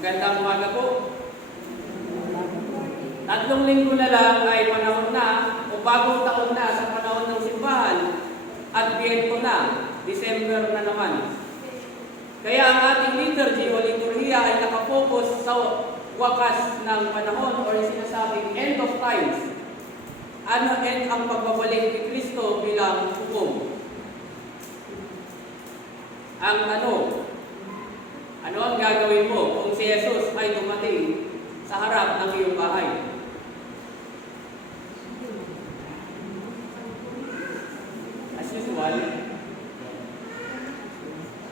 Magandang umaga po. 3 linggo na lang ay panahon na o bagong taon na sa panahon ng simbahan at Biyerno na, December na naman. Kaya ang ating liturgy o liturhiya ay nakapokus sa wakas ng panahon o sinasabing end of times. Ano ang pagbabalik ni Kristo bilang hukom? Ang ano ang gagawin mo kung si Jesus ay dumating sa harap ng iyong bahay? As usual.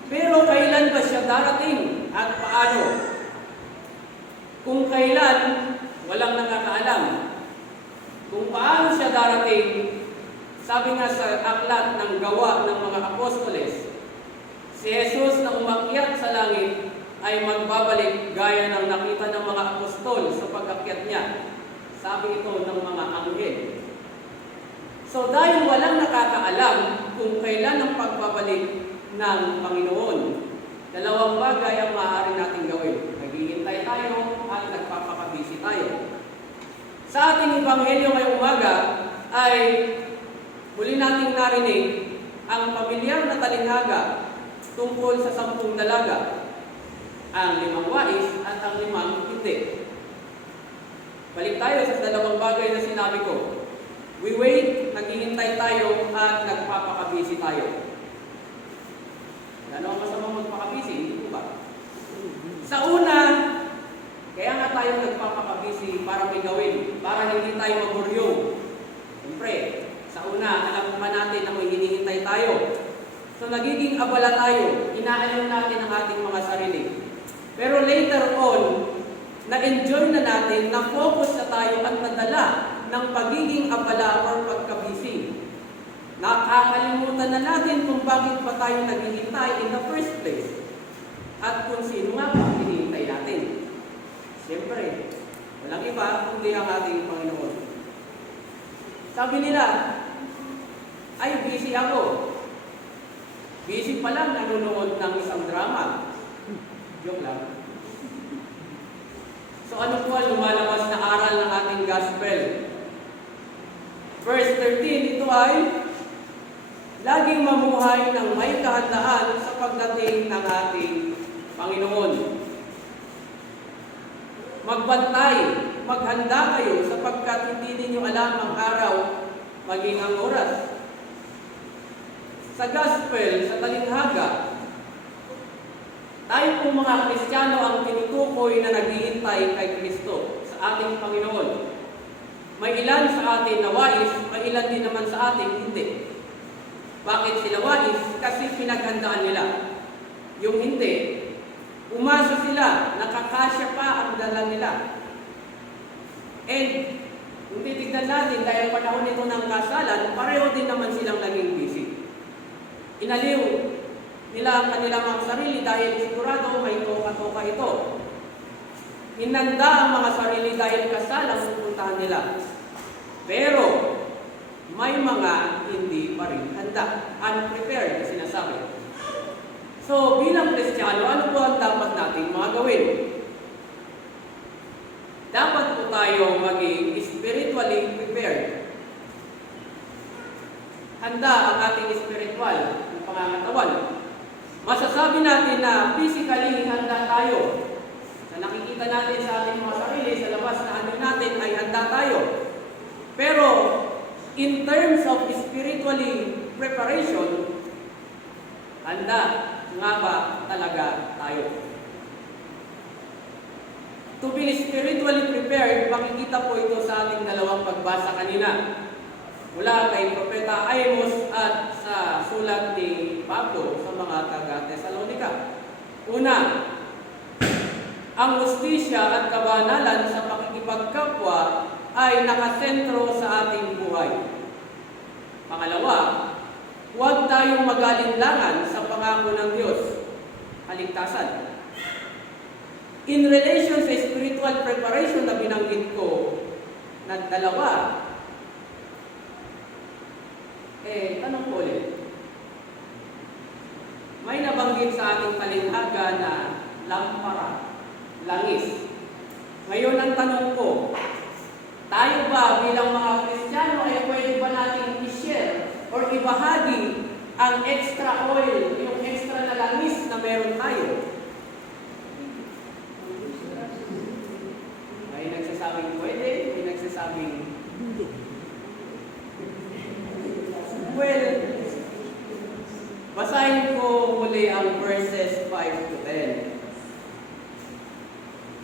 Pero kailan ba siya darating at paano? Kung kailan, walang nakakaalam. Kung paano siya darating, sabi nga sa aklat ng Gawa ng mga Apostoles, si Jesus na umakyat sa langit ay magbabalik gaya ng nakita ng mga apostol sa pag-akyat niya. Sabi ito ng mga anghel. So dahil walang nakakaalam kung kailan ang pagbabalik ng Panginoon, dalawang bagay ang maaari nating gawin. Naghihintay tayo at nagpapakabisi tayo. Sa ating ebanghelyo ngayong umaga ay muli nating narinig ang pamilyar na talinghaga tungkol sa 10 dalaga, ang 5 wais at ang 5 hindi. Balik tayo sa dalawang bagay na sinabi ko. We wait, naghihintay tayo at nagpapakabisi tayo. Ano ang masamang magpakabisi? Hindi po ba? Sa una, kaya nga tayo nagpapakabisi para may gawin, para hindi tayo maburyong. Siyempre, sa una, alam pa natin na may hinihintay tayo. So nagiging abala tayo, inaalaw natin ang ating mga sarili. Pero later on, na-enjoy na natin, na-focus na tayo at nadala ng pagiging abala or pagkabisi. Nakakalimutan na natin kung bakit pa tayo naghihintay in the first place. At kung sino nga ba hinihintay natin. Siyempre, walang iba kundi ang ating Panginoon. Sabi nila, ay busy ako. Busy pa lang nanonood ng isang drama. Joke lang. So ano po ang lumalabas na aral ng ating gospel? Verse 13, ito ay laging mamuhay ng may kahandaan sa pagdating ng ating Panginoon. Magbantay, maghanda kayo sapagkat hindi ninyo alam ang araw maging ang oras. Sa gospel, sa talinghaga, tayo pong mga Kristiyano ang tinutukoy na naghihintay kay Kristo sa ating Panginoon. May ilan sa atin na wais, may ilan din naman sa atin hindi. Bakit sila wais? Kasi pinaghandaan nila. Yung hindi, umasa sila, nakakasya pa ang dala nila. And kung titignan natin, dahil panahon nito ng kasalan, pareho din naman silang naging busy. Inaliw nila ang kanilang mga sarili dahil sigurado may toka-toka ito. Hinanda ang mga sarili dahil kasal ang pupuntahan nila. Pero may mga hindi pa rin handa, unprepared na sinasabi. So bilang Kristiyano, ano po ang dapat natin mga gawin? Dapat po tayo maging spiritually prepared. Handa ang ating spiritual ng pangangatawan. Masasabi natin na physically handa tayo. Sa nakikita natin sa ating mga sarili, sa labas na ano natin ay handa tayo. Pero in terms of spiritually preparation, handa nga ba talaga tayo? To be spiritually prepared, makikita po ito sa ating dalawang pagbasa kanina. Mula kay Propeta Amos at sa sulat ni Pablo sa mga taga-Tesalonika. Una, ang hustisya at kabanalan sa pakikipagkapwa ay nakasentro sa ating buhay. Pangalawa, huwag tayong mag-alinlangan sa pangako ng Diyos, kaligtasan. In relation sa spiritual preparation na binanggit ko, na dalawa, tanong ko ulit. may nabanggit sa ating talinghaga na lampara, langis. Ngayon ang tanong ko, tayo ba bilang mga Kristiyano ay pwede ba natin i-share or ibahagi ang extra oil, yung extra na langis na meron tayo? May nagsasabing pwede, may nagsasabing hindi. Well, basahin ko muli ang verses 5 to 10.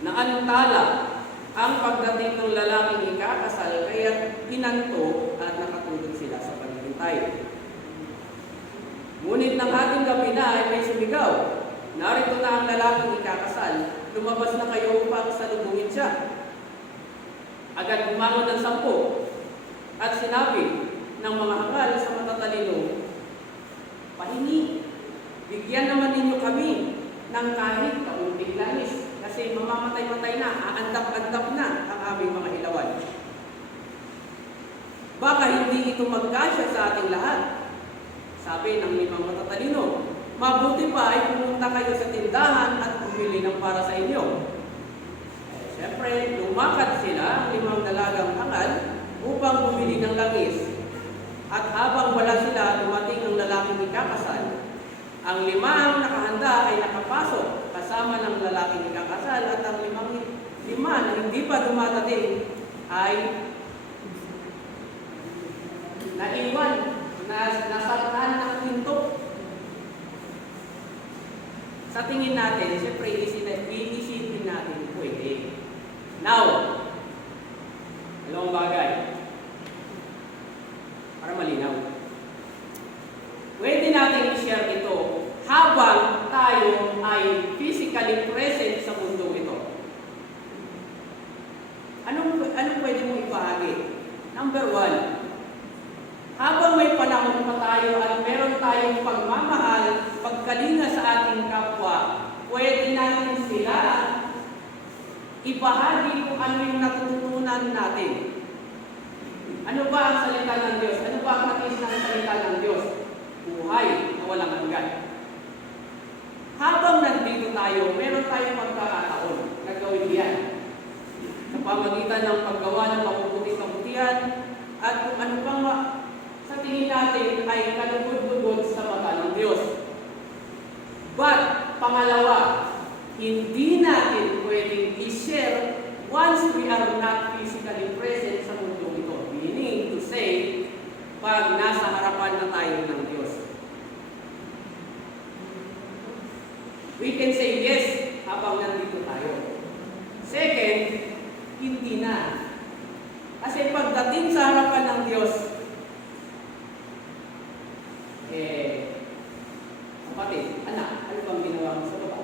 Naantala ang pagdating ng lalaking ikakasal, kaya hinanto at nakatulog sila sa paghihintay. Ngunit ng ating gabi na ay may sumigaw, narito na ang lalaking ikakasal, lumabas na kayo upang salubungin siya. Agad bumangon ng 10 at sinabi ng mga hangal sa matatalino, pahingi, bigyan naman ninyo kami ng kahit kaunting langis, kasi mamamatay-matay na, aandap-andap na ang aming mga ilawan. Baka hindi ito magkasya sa ating lahat. Sabi ng 5 matatalino, mabuti pa ay pumunta kayo sa tindahan at bumili ng para sa inyo. Siyempre, lumakad sila, 5 dalagang hangal, upang bumili ng langis. At habang wala sila, dumating ang lalaking ikakasal. Ang 5 nakahanda ay nakapasok kasama ng lalaking ikakasal, at ang 5 na hindi pa dumadating ay naiwan, nasaraan ng pinto. Sa tingin natin, siyempre iisipin natin, pwede. Now, dalawang bagay para malinaw. Pwede natin i-share ito habang tayo ay physically present sa mundo ito. Anong pwede mong ibahagi? Number 1, habang may panahon pa tayo at meron tayong pagmamahal, pagkalinga sa ating kapwa, pwede natin sila ibahagi kung ano yung natutunan natin. Ano ba ang salita ng Diyos? Ano ba ang matis ng salita ng Diyos? Buhay na walang hanggan. Habang nandito tayo, meron tayong pagkakataon na gawin yan. Sa pamagitan ng paggawa ng mabubuti-kabutihan at kung ano pang sa tingin natin ay kalugod-lugod sa mata ng Diyos. But, pangalawa, hindi natin pwedeng i-share once we are not physically present sa mundo ito. Meaning to say, pag nasa harapan na tayo ng Diyos. We can say yes habang nandito tayo. Second, hindi na. Kasi pagdating sa harapan ng Diyos, kapatid, anak, ano bang ginawa mo sa baba?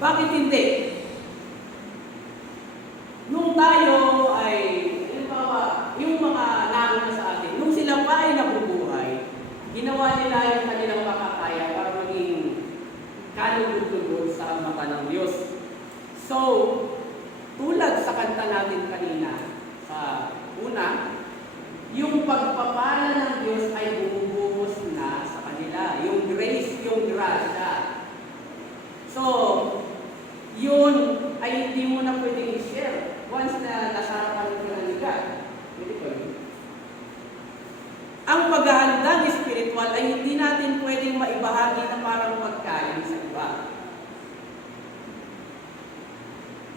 Bakit hindi? Nung tayo ay, halimbawa, yung mga nauna sa atin, nung sila pa ay nabubuhay, ginawa nila yung kanilang makakaya para maging kalugod-lugod sa mata ng Diyos. So, tulad sa kanta natin kanina, sa una, yung pagpapala ng Diyos ay bumubuhos na sa kanila. Yung grace, yung grasya. So, yun ay hindi mo na pwedeng i-share once na nasarapan ka ng liga. Pwede ko yun. Ang paghahandang spiritual ay hindi natin pwedeng maibahagi na parang pagkain sa iba.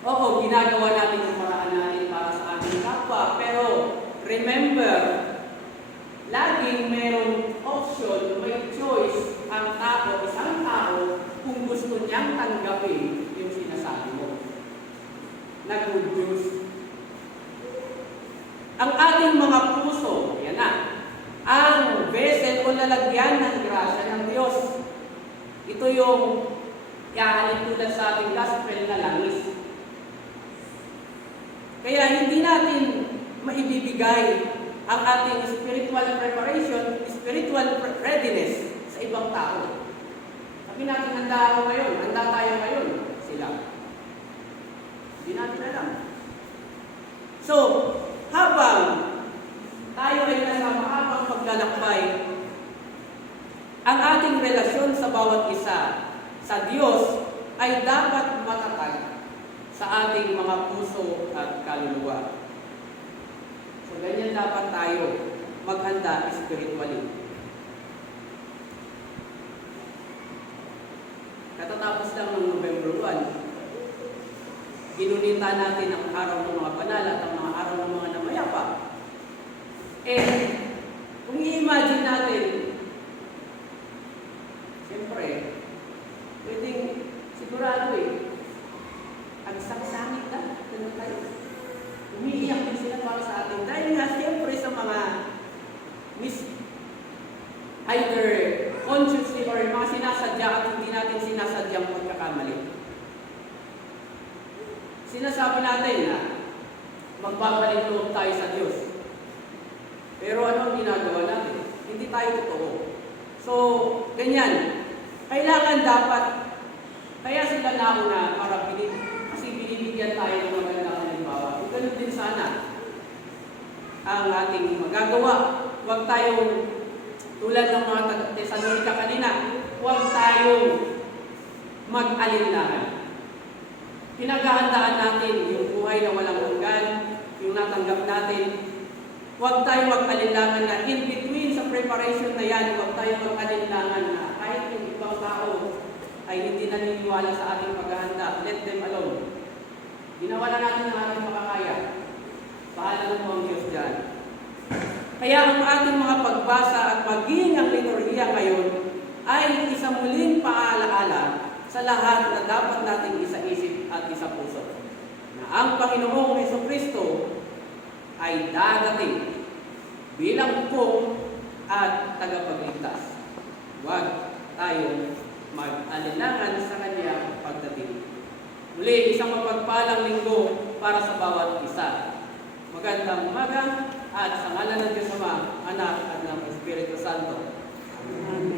Oo, ginagawa natin yung paraan natin para sa ating kapwa, pero remember, laging merong option, may choice ang tao, isang tao, kung gusto niyang tanggapin yung sinasabi mo. Na good news. Ang ating mga puso, yan na, ang vessel o lalagyan ng grasya ng Diyos. Ito yung iahalin tulad sa ating gospel na langis. Kaya hindi natin maibibigay ang ating spiritual preparation, spiritual readiness sa ibang tao. Sabi natin, handa ako ngayon, handa tayo ngayon, sila. Hindi natin alam. So, habang tayo ay nasa mahabang paglalakbay, ang ating relasyon sa bawat isa sa Diyos ay dapat matatag sa ating mga puso at kaluluwa. So, ganyan dapat tayo maghanda spiritually. Katatapos lang ng November 1, ginunita natin ang araw ng mga banal at ang mga araw ng mga namayapa. Kung i-imagine natin, siyempre, pwedeng sigurado ang saksangit na, ganun tayo. Umiiyak din sila para sa atin. Dahil nga, siyempre sa mga either consciously or mga sinasadya at hindi natin sinasadyang pagkakamali. Sinasabi natin na magbabalik loob tayo sa Diyos. Pero ano ang ginagawa natin? Hindi tayo totoo. So, ganyan. Kailangan dapat, kaya sila nauna para kasi binibigyan tayo ng magandang halimbawa. Ganun din sana ang ating magagawa. Huwag tayong tulad ng mga Thessalonica kanina, huwag tayong mag-alinlangan. Pinaghahandaan natin yung buhay na walang hanggan, yung natanggap natin. Huwag tayong mag-alinlangan na in between sa preparation na yan, huwag tayong mag-alinlangan na kahit yung ibang tao ay hindi naniniwala sa ating paghahanda. Let them alone. Ginawa na natin ang ating makakaya. Pahala na po ang Diyos dyan. Kaya ang ating mga pagbasa at maging ang liturhiya ngayon ay isang muling paalaala sa lahat na dapat nating isa-isip at isa-puso. Na ang Panginoong Jesucristo ay dadating bilang hukom at tagapagligtas. Huwag tayong mag-alinlangan sa Kanyang pagdating. Muli, isang mapagpalang linggo para sa bawat isa. Magandang umaga at sa ngalan ng Diyos Ama, Anak at ng Espiritu Santo. Amen.